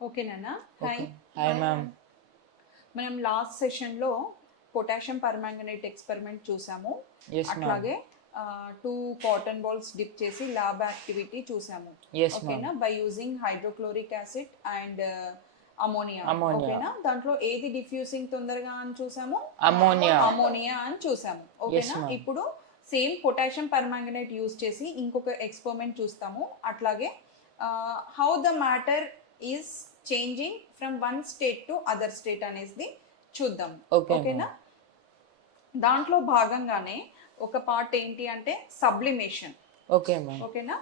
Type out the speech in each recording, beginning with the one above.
ఓకేనా? Hi. Hi ma'am. మనం last సెషన్లో పొటాషియం పర్మాంగనేట్ ఎక్స్పెరిమెంట్ చూసాము. Yes, ma'am. అట్లాగే 2 కాటన్ బాల్స్ డిప్ చేసి ల్యాబ్ యాక్టివిటీ చూసాము. Yes, ఓకేనా? By using hydrochloric acid and ammonia. Ammonia. ఓకేనా? దాంట్లో ఏది డిఫ్యూజింగ్ తొందరగా అని చూసాము? అమోనియా. అమోనియా అని చూసాము. ఓకేనా? ma'am. ఇప్పుడు సేమ్ పొటాషియం పర్మాంగనేట్ యూజ్ చేసి ఇంకొక ఎక్స్పెరిమెంట్ చూస్తాము. అట్లాగే how the matter is changing from one state to other state అనేది చూద్దాం. Okay, ఓకేనా? దాంట్లో భాగంగానే ఒక పార్ట్ ఏంటి అంటే సబ్లిమేషన్. Okay ma'am. ఓకేనా?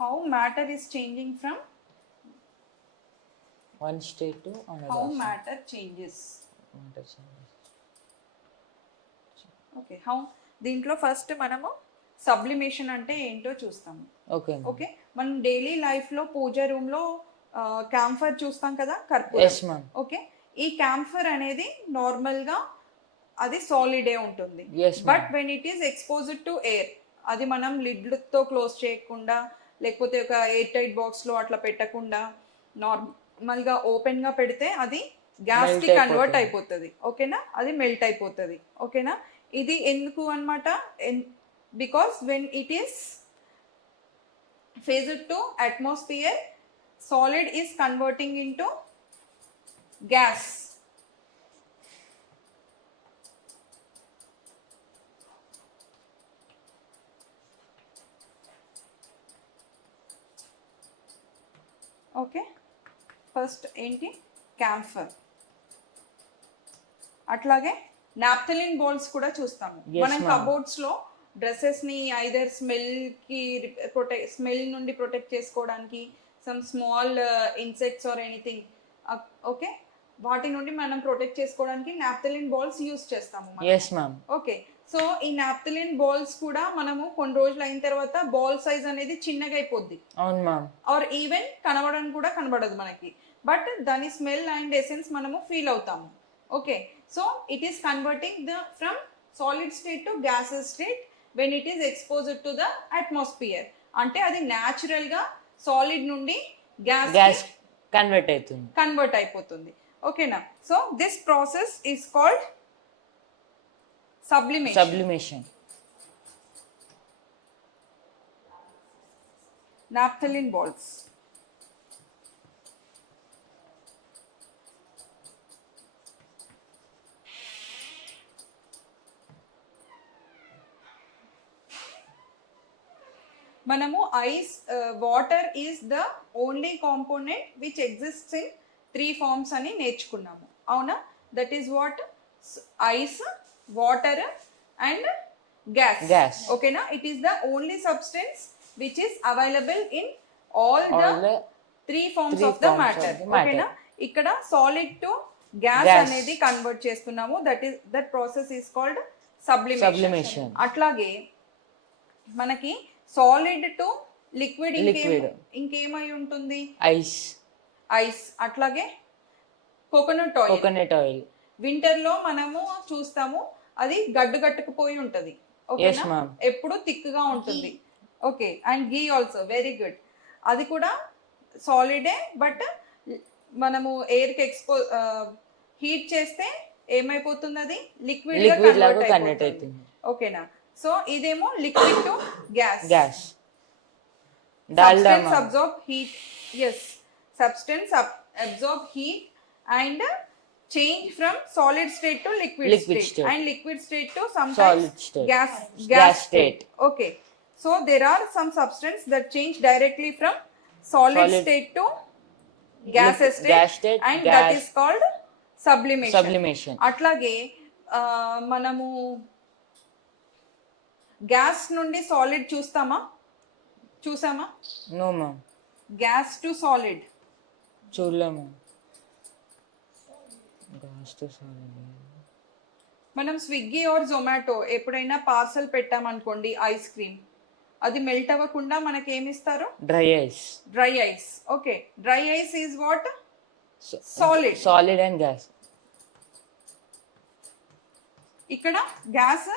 How matter is changing from one state to how matter changes. Okay, how దీంట్లో ఫస్ట్ మనము సబ్లిమేషన్ అంటే ఏంటో చూస్తాము. ఓకే ఓకే, మనం డైలీ లైఫ్లో పూజ రూమ్లో క్యాంఫర్ చూస్తాం కదా, ఎస్ కర్పూరం. మ్యామ్. ఓకే, ఈ క్యాంఫర్ అనేది నార్మల్గా అది సాలిడే ఉంటుంది. Yes, ma'am. But when it is exposed to air, అది మనం లిడ్తో క్లోజ్ చేయకుండా లేకపోతే ఒక ఎయిర్ టైట్ బాక్స్లో అట్లా పెట్టకుండా నార్మల్గా ఓపెన్గా పెడితే అది గ్యాస్కి Melt కన్వర్ట్ అయిపోతుంది. అయిపోతుంది. ఓకేనా? అది మెల్ట్ అయిపోతుంది. ఓకేనా? ఇది ఎందుకు అనమాట, because when it is phased to atmosphere, solid is converting into gas. Okay, first ఏంటి క్యాంఫర్. అట్లాగే నాప్థలిన్ బాల్స్ కూడా చూస్తాము. Yes, మనం ma'am. కబోర్డ్స్ లో డ్రెస్సెస్ ని ఐదర్ స్మెల్ నుండి ప్రొటెక్ట్ చేసుకోవడానికి, some small insects or anything, okay, వాటి నుండి మనం ప్రొటెక్ట్ చేసుకోవడానికి నాప్థలిన్ బాల్స్ యూస్ చేస్తాము. Yes ma'am. ఓకే, సో ఈ నాప్థలిన్ బాల్స్ కూడా మనము కొన్ని రోజులు అయిన తర్వాత బాల్ సైజ్ అనేది చిన్నగా అయిపోద్ది, అవును మ్యామ్. ఆర్ ఈవెన్ కనబడడం కూడా కనబడదు మనకి, బట్ దాని స్మెల్ అండ్ ఎసెన్స్ మనము ఫీల్ అవుతాము. Okay, so it is converting the from solid state to gases state when it is exposed to the atmosphere. అంటే అది న్యాచురల్ గా సాలిడ్ నుండి గ్యాస్ గ్యాస్ కన్వర్ట్ అవుతుంది. కన్వర్ట్ అయిపోతుంది. ఓకేనా? So this process is called sublimation. Sublimation. Naphthalene balls. మనము ice, water is the only component which exists in 3 forms అని నేర్చుకున్నాము. అవునా? That is what ice, water and gas. Gas. ఓకేనా? It is the only substance which is available in all the All the 3 forms three of the forms of matter. the matter. ఓకేనా? ఇక్కడ solid to gas Gas. అనేది convert చేస్తున్నాము. That process is called sublimation. Sublimation. అట్లాగే మనకి solid to liquid Liquid. ఇంకేమై ఉంటుంది? Ice, ice. అట్లాగే coconut oil. Coconut oil. Winter లో మనము చూస్తాము అది గడ్డు గట్టుకుపోయి ఉంటది. Yes, ఓకేనా? ma'am. ఎప్పుడు థిక్గా ఉంటుంది. Okay, and ghee also very good. అది కూడా సాలిడే, బట్ మనము ఎయిర్ కి హీట్ చేస్తే ఏమైపోతుంది, అది లిక్విడ్ లిక్విడ్ లాగా కన్వర్ట్ అవుతుంది. ఓకేనా? సో ఇదేమో liquid to gas. Gas. Dalda Substance ma'am. absorb heat. Yes, substance absorb heat and change from solid state to liquid Liquid state. and liquid state to sometimes Solid state. gas state. Okay, so there are some substance that change directly from solid state to gaseous state, gas state, and gas. that is called sublimation. Sublimation. అట్లాగే మనము gas నుండి solid చూసామా? No ma'am. Gas to solid. చూడలేము. Gas to solid. మనం Swiggy or Zomato ఎప్పుడైనా parcel పెట్టామనుకోండి, ice cream, అది melt అవ్వకుండా మనకి ఏమి ఇస్తారు? Dry ice. Dry ice. Okay, dry ice is what? Solid. Solid and gas. ఇక్కడ గ్యాస్,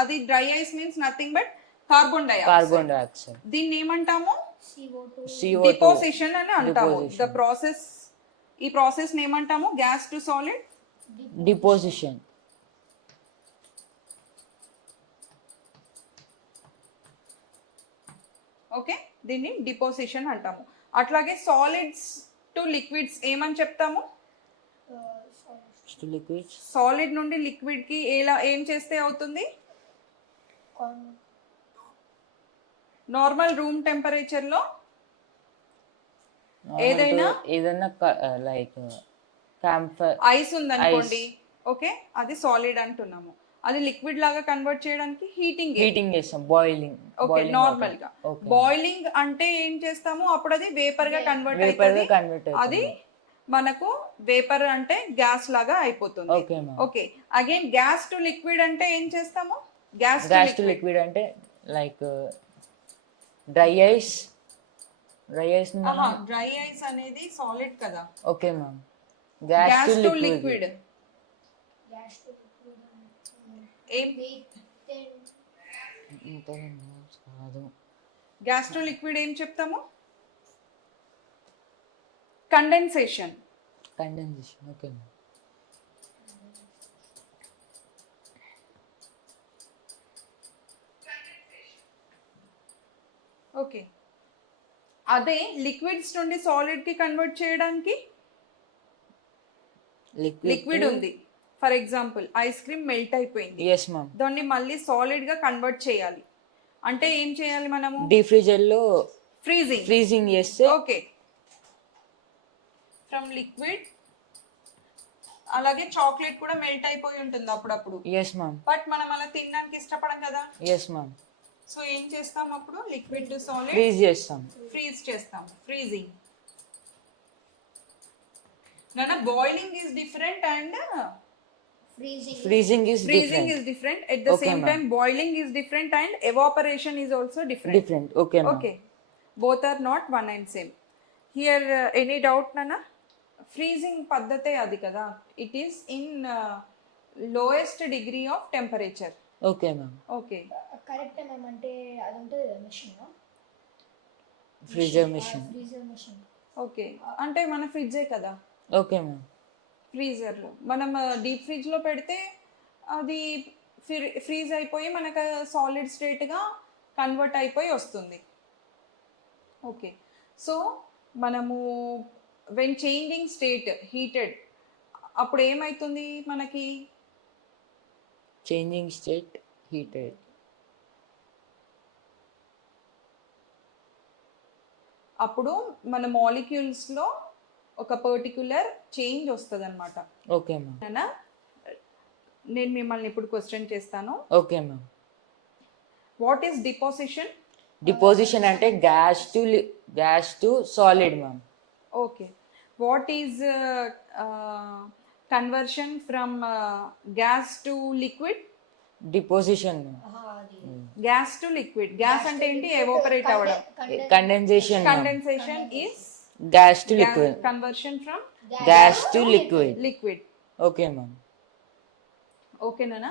అది dry ice means nothing but carbon dioxide. Carbon dioxide. దీన్ని ఏమంటాము? CO2 డిపోజిషన్ అని అంటాము. Deposition. ద ప్రాసెస్, ఈ ప్రాసెస్ ఏమంటాము? Gas to solid deposition. Okay, దీన్ని deposition అంటాము. అట్లాగే సాలిడ్స్ టు లిక్విడ్స్ ఏమని చెప్తాము? To liquids. సాలిడ్ నుండి లిక్విడ్ కి ఏం చేస్తే అవుతుంది? నార్మల్ రూమ్ టెంపరేచర్ లో ఏదైనా ఏదైనా లైక్ క్యాంఫర్ ఐస్ ఉందనుకోండి, ఓకే, అది సాలిడ్ అంటున్నాము. అది లిక్విడ్ లాగా కన్వర్ట్ చేయడానికి హీటింగ్ చేస్తాం, బాయిలింగ్. ఓకే, నార్మల్ గా బాయిలింగ్ అంటే ఏం చేస్తాము? అప్పుడు అది వేపర్ గా కన్వర్ట్ అవుతుంది. అది మనకు వేపర్ అంటే గ్యాస్ లాగా అయిపోతుంది. Okay, again gas to liquid అంటే ఏం చేస్తాము? గ్యాస్ టు లిక్విడ్ అంటే like dry ice. Dry ice అనేది సాలిడ్ కదా. Okay ma'am. Gas to liquid gas to liquid ఏం చెప్తాము? కండెన్సేషన్. ఓకే. ఓకే, అదే లిక్విడ్స్ నుండి సాలిడ్ కి కన్వర్ట్ చేయడానికి లిక్విడ్ ఉంది. For example ice cream melt అయిపోయింది, దాన్ని మళ్ళీ సాలిడ్ గా కన్వర్ట్ చేయాలి అంటే ఏం చేయాలి మనము? డీప్ ఫ్రీజర్ లో ఫ్రీజింగ్ చేస్తే. Okay, from liquid. అలాగే చాక్లెట్ కూడా మెల్ట్ అయిపోయి ఉంటుంది అప్పుడప్పుడు. బట్ మనం అలా తినడానికి ఇష్టపడం కదా. సో ఏం చేస్తాం అప్పుడు? లిక్విడ్ టు సాలిడ్ ఫ్రీజ్ చేస్తాం. ఫ్రీజింగ్. నాన్న, boiling is different and freezing is different. At the same time, boiling is different and evaporation is also different. Okay, both are not one and same. Here any doubt, Nana? Freezing paddhate adi kada. It is in lowest degree of temperature. Okay ma'am. Okay, correct ma'am. Ante adi untadi machine no? Freezer machine. Okay, ante mana fridge e kada. Okay ma'am. Freezer మనం deep fridge లో పెడితే అది freeze అయిపోయి మనకు solid state గా convert అయిపోయి వస్తుంది. Okay, so మనము వెన్ చేంజింగ్ స్టేట్ హీటెడ్ అప్పుడు ఏమవుతుంది మనకి? చేంజింగ్ స్టేట్ హీటెడ్ అప్పుడు మన మాలిక్యూల్స్ లో ఒక పర్టిక్యులర్ చేంజ్ వస్తుంది అనమాట. Okay ma'am. నేను మిమ్మల్ని ఇప్పుడు క్వశ్చన్ చేస్తాను. Okay ma'am. What is deposition? Deposition అంటే gas to solid ma'am. Okay, what is conversion from gas to liquid? Deposition. Gas to liquid. Gas అంటే ఏంటి? ఎవాపరేట్ అవ్వడం. Condensation is gas to liquid. Conversion from gas to liquid. Okay ma'am. Okay nana,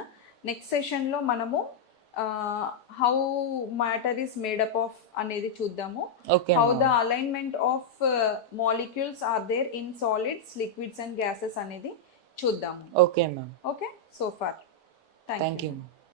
next session lo manamu how matter is made up of anedi chuddaamu. Okay, how the alignment of molecules are there in solids, liquids and gases anedi chuddaamu. Okay ma'am. Okay, so far thank you. Ma'am.